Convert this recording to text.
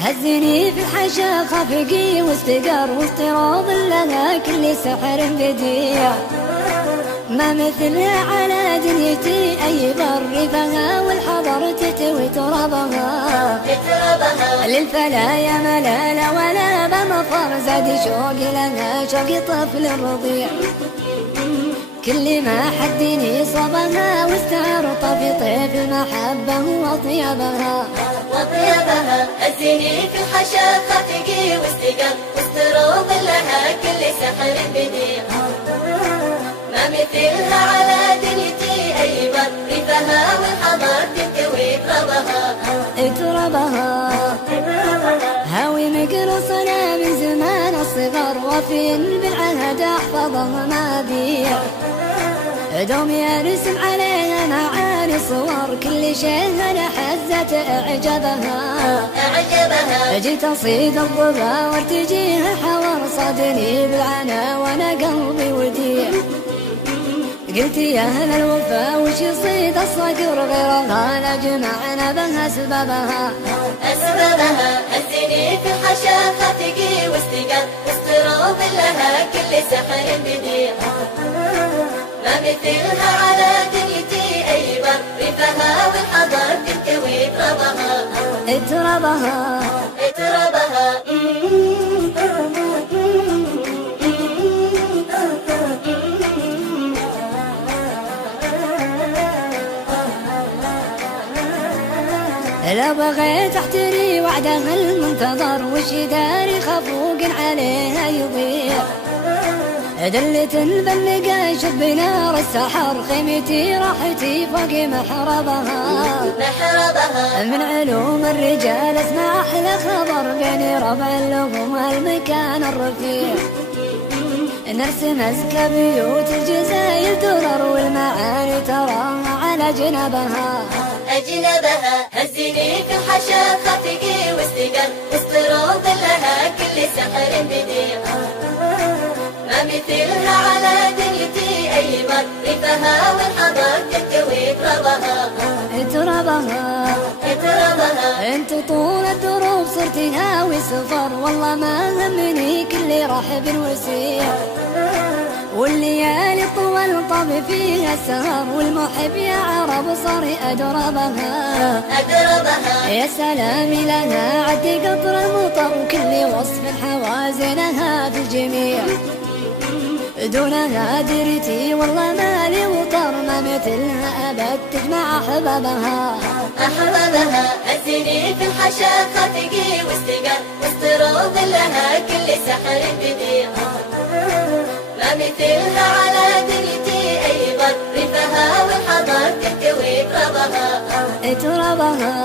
هزني في الحشا خفقي واستقر واستراض لها كل سحر بديع، ما مثلها على دنيتي أي بر فيها والحضر تتوي ترابها. للفلا يا ملالة ولا بمفر زاد شوقي لها شوقي طفل الرضيع، كل ما حدني صبها واستعرط في طيف المحبة وطيبها. هزني في الحشا خفقي واستقر واستروض لها كل سحر بديع، ما مثلها على دنيتي أي بر ريفها والحضر تكوي ترابها. هاوي مقرصنا من زمان الصغر وفين بالعهد احفظه ما بيع، دوم يرسم عليها معاني صور كل شيء انا حزت اعجبها. جيت اصيد الضبا وارتجيها حور صادني بالعنا وانا قلبي وديع، قلت يا اهل الوفا وش يصيد الصقر غيرها لا جمعنا بها اسبابها. هزني في الحشا خفقي واستقر واستروض لها كل سحر بديع، ما مثلها على دنيتي أي بر ريفها والحضر تكوي ترابها. لا بغيت احتري وعدها المنتظر وش داري خفوق عليها يضيع، دلت البلقة شب نار السحر خيمتي راحتي فوق محربها. من علوم الرجال اسمع احلى خبر بين ربع لهم المكان الرفيع، نرسم ازكى بيوت الجزاير درر والمعاني تراها على جنبها. هزني في الحشا خفقي واستقر واستروض لها كل سحر بديع، ما مثلها على دنيتي أي بر ريفها والحضر تكوي ترابها. انت طول الدروب صرت هاوي سفر والله ما همني كل رحب وسيع، والليالي طول طب فيها السهر والمحب يا عرب صار أدربها. يا سلام لها عدي قطر المطر وكل وصف حوازنها في الجميع، دونها درتي والله مالي وطر ما مثلها أبد تجمع أحبابها. هزني في الحشا خفقي واستقر واستروض لها كل سحر بديع، ما مثلها على دنيتي أي بر ريفها والحضر تكوي ترابها.